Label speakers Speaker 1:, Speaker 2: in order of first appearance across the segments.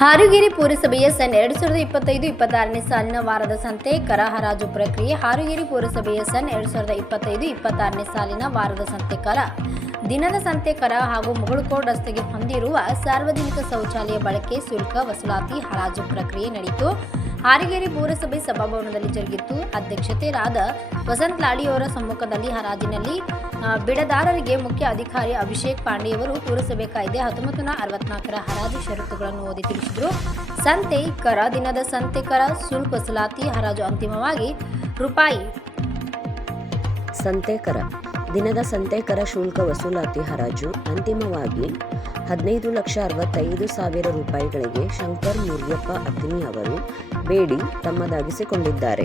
Speaker 1: ಹಾರುಗೇರಿ ಪುರಸಭೆಯ ಸನ್ ಎರಡು ಸಾವಿರದ ಇಪ್ಪತ್ತೈದು ಇಪ್ಪತ್ತಾರನೇ ಸಾಲಿನ ವಾರದ ಸಂತೆ ಕರ ಹರಾಜು ಪ್ರಕ್ರಿಯೆ. ಹಾರುಗೆರೆ ಪುರಸಭೆಯ ಸನ್ ಎರಡು ಸಾವಿರದ ಇಪ್ಪತ್ತೈದು ಇಪ್ಪತ್ತಾರನೇ ಸಾಲಿನ ವಾರದ ಸಂತೆ ಕರ. ದಿನದ ಸಂತೆ ಕರ ಹಾಗೂ ಮುಗುಳ್ಕೋಡ್ ರಸ್ತೆಗೆ ಹೊಂದಿರುವ ಸಾರ್ವಜನಿಕ ಶೌಚಾಲಯ ಬಳಕೆ ಶುಲ್ಕ ವಸೂಲಾತಿ ಹರಾಜು ಪ್ರಕ್ರಿಯೆ ನಡೆಯಿತು ಹಾರಿಗೇರಿ ಪುರಸಭೆ ಸಭಾಭವನದಲ್ಲಿ ಜರುಗಿತ್ತು. ಅಧ್ಯಕ್ಷತೆಯಾದ ವಸಂತ್ ಲಾಡಿಯವರ ಸಮ್ಮುಖದಲ್ಲಿ ಹರಾಜಿನಲ್ಲಿ ಬಿಡದಾರರಿಗೆ ಮುಖ್ಯ ಅಧಿಕಾರಿ ಅಭಿಷೇಕ್ ಪಾಂಡೆಯವರು ಪುರಸಭೆ ಕಾಯ್ದೆ ಹತ್ತೊಂಬತ್ತು ಅರವತ್ನಾಲ್ಕರ ಹರಾಜು ಷರತ್ತುಗಳನ್ನು ಓದಿ ತಿಳಿಸಿದರು. ಸಂತೆ, ಕರ, ದಿನದ ಸಂತೆ, ಕರ ಶುಲ್ಕ ವಸೂಲಾತಿ ಹರಾಜು ಅಂತಿಮವಾಗಿ ರೂಪಾಯಿ
Speaker 2: ಸಂತೇಕರ ದಿನದ ಸಂತೆಕರ ಶುಲ್ಕ ವಸೂಲಾತಿ, ಹರಾಜು ಅಂತಿಮವಾಗಿ ಹದಿನೈದು ಲಕ್ಷ ಅರವತ್ತೈದು ಸಾವಿರ ರೂಪಾಯಿಗಳಿಗೆ ಶಂಕರ್ ಮುರಿಯಪ್ಪ ಅಗ್ನಿ ಅವರು ಬೇಡಿ ತಮ್ಮದಾಗಿಸಿಕೊಂಡಿದ್ದಾರೆ.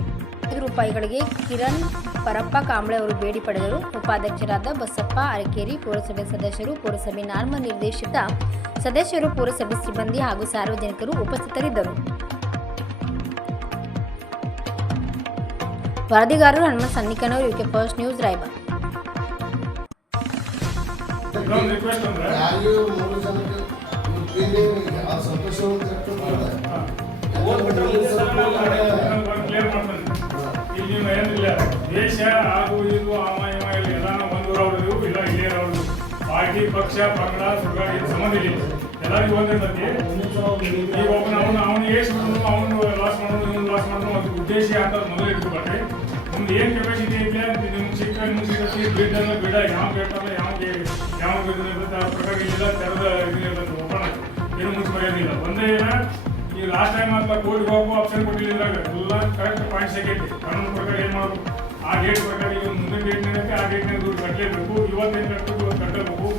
Speaker 1: ರೂಪಾಯಿಗಳಿಗೆ ಕಿರಣ್ ಪರಪ್ಪ ಕಾಂಬ್ಳೆ ಅವರು ಬೇಡಿ ಪಡೆದರು. ಉಪಾಧ್ಯಕ್ಷರಾದ ಬಸಪ್ಪ ಅರಕೇರಿ ಪುರಸಭೆ ಸದಸ್ಯರು, ಪುರಸಭೆ ನಾರ್ಮ ನಿರ್ದೇಶಿತ ಸದಸ್ಯರು, ಪುರಸಭೆ ಸಿಬ್ಬಂದಿ ಹಾಗೂ ಸಾರ್ವಜನಿಕರು ಉಪಸ್ಥಿತರಿದ್ದರು. ವರದಿಗಾರರು ಹನುಮಂತ್ ಸನ್ನಿಕನವರು ಯುಕೆ ಫಸ್ಟ್ ನ್ಯೂಸ್ ರಾಯಬಾಗ್.
Speaker 3: ಮಾಡಿ ಇನ್ನೊಂದು ಒಂದು ಕ್ಲಿಯರ್ ಮಾಡ್ತಾನೆ ಇಲ್ಲಿ ನೀವು ಏನಿಲ್ಲ ದೇಶ ಹಾಗೂ ಇದು ಅವ ಇವ ಇಲ್ಲ ಎಲ್ಲ ಒಂದೂರವ್ರು ಇಲ್ಲ ಇಲ್ಲೇ ಅವ್ರು ಪಾರ್ಟಿ ಪಕ್ಷ ಪಂಗಡ ಸುಗಡ ಇದು ಸಂಬಂಧ ಇಲ್ಲ ಎಲ್ಲರಿಗೂ ಒಂದಿರ್ತೈತಿ ಈಗ ಒಬ್ಬನ ಅವನು ಅವನು ಎಷ್ಟು ಅವನು ಲಾಸ್ ಮಾಡೋದು ಇವನು ಲಾಸ್ ಮಾಡೋದು ಅದು ಉದ್ದೇಶ ಅಂತ ಮೊದಲು ಇಟ್ಕೊಬೇಡ್ರಿ ನಿಮ್ದು ಏನು ಕೆಪಾಸಿಟಿ ಐತೆ ಅಂತ ನಿಮ್ಗೆ ಸಿಕ್ಕ ನಿಮ್ಗೆ ಸಿಕ್ಕಿ ಬಿಡ್ ಅಂದ್ರೆ ಬಿಡ ಯಾವ ಬೇಕಲ್ಲ ಯಾವ ಪ್ರಕಾರ ಇಲ್ಲ ತೆರೆದ ಇರ್ತೈತೆ ಓಪನ್ ಏನು ಮುಚ್ಚಿಬರೋದಿಲ್ಲ ಒಂದೇ ಏನ ಈ ಲಾಸ್ಟ್ ಟೈಮ್ ಅಂತ ಕೋರ್ಟ್ಗೆ ಹೋಗೋ ಆಪ್ಷನ್ ಕೊಟ್ಟಿಲ್ಲ ಎಲ್ಲ ಕರೆಕ್ಟ್ ಪಾಯಿಂಟ್ ಸೆಕೆಂಡ್ ಕಾನೂನು ಪ್ರಕಾರ ಏನು ಮಾಡಬೇಕು ಆ ಡೇಟ್ ಪ್ರಕಾರ ಈಗ ಮುಂದಿನ ಡೇಟ್ ಏನಕ್ಕೆ ಆ ಡೇಟ್ನಾಗ ದುಡ್ಡು ಕಟ್ಟಲೇಬೇಕು ಇವತ್ತೇನು ಕಟ್ಟಬೇಕು ಇವತ್ತು ಕಟ್ಟಬೇಕು.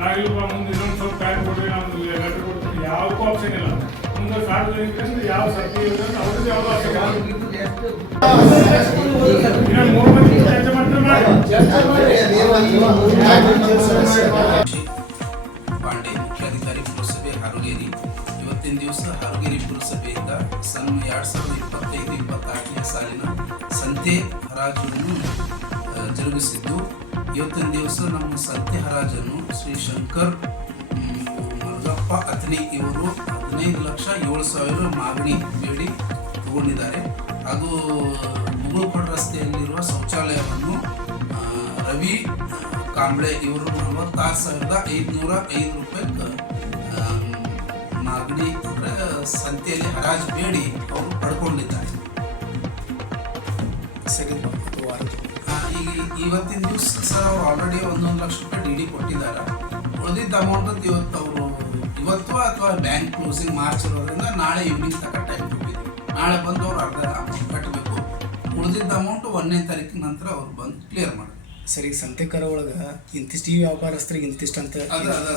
Speaker 3: ನಾವಿಲ್ವ ಮುಂದೆ ಇನ್ನೊಂದು ಸ್ವಲ್ಪ ಟೈಮ್ ಕೊಡ್ರಿ ನಾವು ಲೆಟರ್ ಕೊಡ್ತೀವಿ. ಯಾವುದಕ್ಕೂ ಆಪ್ಷನ್ ಇಲ್ಲ. ಮುಂದೆ ಸಾರ್ವಜನಿಕರಿಂದ ಯಾವ ಸರ್ತಿ ಇರುತ್ತೆ ಅವ್ರದ್ದು ಯಾವ ಆಪ್ಷನ್ ಮೂರು ಮಂದಿ ಚರ್ಚೆ ಮಾಡ್ತಾರೆ. ಮಾಡಿ
Speaker 4: ಸಂತೆ ಹರಾಜನ್ನು ಜರುಗಿಸಿದ್ದು. ಇವತ್ತಿನ ದಿವಸ ನಮ್ಮ ಸಂತೆ ಹರಾಜನ್ನು ಶ್ರೀ ಶಂಕರ್ ಮ್, ಮಲ್ಲಪ್ಪ ಅತ್ನಿ ಇವರು ಹದಿನೈದು ಲಕ್ಷ ಏಳು ಸಾವಿರ ಮಾಗಣಿ ಬೇಡಿ ತಗೊಂಡಿದ್ದಾರೆ. ಹಾಗೂ ಮುಗುಳ್ಕೋಡ್ ರಸ್ತೆಯಲ್ಲಿರುವ ಶೌಚಾಲಯವನ್ನು ರವಿ ಕಾಂಬ್ಳೆ ಇವರು ನಲವತ್ತಾರು ಸಾವಿರದ ಐದುನೂರ ಐದು ರೂಪಾಯಿ ಅಂದ್ರೆ ಸಂತೆಯಲ್ಲಿ ಹರಾಜು ಬೇಡಿ ಅವರು ಪಡ್ಕೊಂಡಿದ್ದಾರೆ. ಆ, ಈಗ ಇವತ್ತಿನ ದಿವಸ ಸರ್ ಅವ್ರು ಆಲ್ರೆಡಿ ಒಂದೊಂದು ಲಕ್ಷ ರೂಪಾಯಿ ಡಿ ಡಿ ಕೊಟ್ಟಿದ್ದಾರೆ. ಉಳಿದಿದ್ದ ಅಮೌಂಟ್ ಇವತ್ತು ಅವರು ಇವತ್ತು ಅಥವಾ ಬ್ಯಾಂಕ್ ಕ್ಲೋಸಿಂಗ್ ಮಾರ್ಚ್ ಇರೋದ್ರಿಂದ ನಾಳೆ ಈವ್ನಿಂಗ್ ತಕ್ಕ ಟೈಮ್ ಕೊಟ್ಟಿದ್ದು ನಾಳೆ ಬಂದು ಅವ್ರು ಅರ್ಧ ಅಮೌಂಟ್ ಕಟ್ಟಬೇಕು ಉಳಿದಿದ್ದ ಅಮೌಂಟ್ ಒಂದನೇ ತಾರೀಕಿನ ನಂತರ ಅವ್ರು ಬಂದು ಕ್ಲಿಯರ್ ಮಾಡಿ
Speaker 5: ಸರಿ ಸಂತೆಕರ ಒಳಗ ಇಂತಿಷ್ಟು ಈ ವ್ಯಾಪಾರಸ್ಥರಿಗೆ ಇಂತಿಷ್ಟು ಅಂತ
Speaker 4: ಅದು ಅದ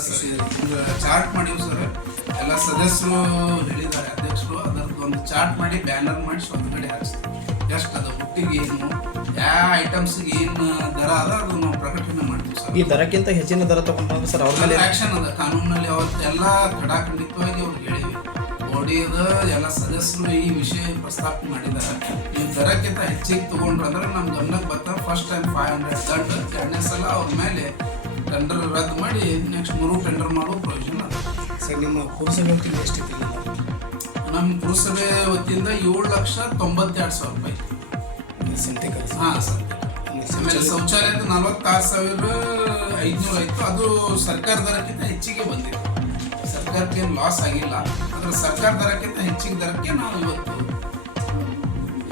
Speaker 4: ಚಾರ್ಟ್ ಮಾಡಿ ಸರ್. ಎಲ್ಲ ಸದಸ್ಯರು ಹೇಳಿದ್ದಾರೆ ಅಧ್ಯಕ್ಷರು. ಅದರದ್ದು ಒಂದು ಚಾರ್ಟ್ ಮಾಡಿ ಬ್ಯಾನರ್ ಮಾಡಿ ಕಡೆ ಹಾಕ್ಸ್ತೀವಿ. ಎಷ್ಟು ಅದು ಹುಟ್ಟಿಗೆ ಏನು ಯಾವ ಐಟಮ್ಸ್ಗೆ ಏನು ದರ ಅದ ಅದು ನಾವು ಪ್ರಕಟಣೆ ಮಾಡ್ತೀವಿ ಸರ್.
Speaker 5: ಈ ದರಕ್ಕಿಂತ ಹೆಚ್ಚಿನ ದರ ತಗೊಂಡ್ರೆ ಸರ್ ಅವ್ರ ಮೇಲೆ
Speaker 4: ಆಕ್ಷನ್ ಅದ. ಕಾನೂನಲ್ಲಿ ಅವತ್ತು ಎಲ್ಲ ಖಡಾಖಂಡಿತವಾಗಿ ಅವ್ರಿಗೆ ಹೇಳಿವಿ ಬಾಡಿಯದ ಎಲ್ಲ ಸದಸ್ಯರು ಈ ವಿಷಯ ಪ್ರಸ್ತಾಪ ಮಾಡಿದ್ದಾರೆ ಈ ದರಕ್ಕಿಂತ ಹೆಚ್ಚಿಗೆ ತಗೊಂಡ್ರೆ ಅಂದ್ರೆ ನಮ್ಮ ಗಮನಕ್ಕೆ ಬರ್ತಾರೆ ಫಸ್ಟ್ ಟೈಮ್ ಫೈವ್ ಹಂಡ್ರೆಡ್ ದಂಡ ಎರಡನೇ ಸಲ ಅವ್ರ ಮೇಲೆ ಟೆಂಡರ್ ರದ್ದು ಮಾಡಿ ನೆಕ್ಸ್ಟ್ ಮೂರು ಟೆಂಡರ್ ಮಾಡೋ ಪ್ರೊವಿಷನ್ ಅದ.
Speaker 5: ಸರ್ ನಿಮ್ಮ ಕೋರ್ಸ್ ಎಷ್ಟು ಎಷ್ಟಿದೆ
Speaker 4: ನಮ್ಮ ಪುರಸಭೆ ವತಿಯಿಂದ ಏಳು ಲಕ್ಷ ತೊಂಬತ್ತೆರಡು ಸಾವಿರ ರೂಪಾಯಿ. ಹಾಂ ಸಂತೆ. ಆಮೇಲೆ ಶೌಚಾಲಯದ ನಲವತ್ತಾರು ಸಾವಿರ ಐದುನೂರು ಆಯಿತು. ಅದು ಸರ್ಕಾರ ದರಕ್ಕಿಂತ ಹೆಚ್ಚಿಗೆ ಬಂದಿದೆ. ಸರ್ಕಾರಕ್ಕೆ ಲಾಸ್ ಆಗಿಲ್ಲ. ಆದರೆ ಸರ್ಕಾರ ದರಕ್ಕಿಂತ ಹೆಚ್ಚಿಗೆ ದರಕ್ಕೆ ನಾವು ಇವತ್ತು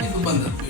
Speaker 4: ಇದು ಬಂದದ್ದು.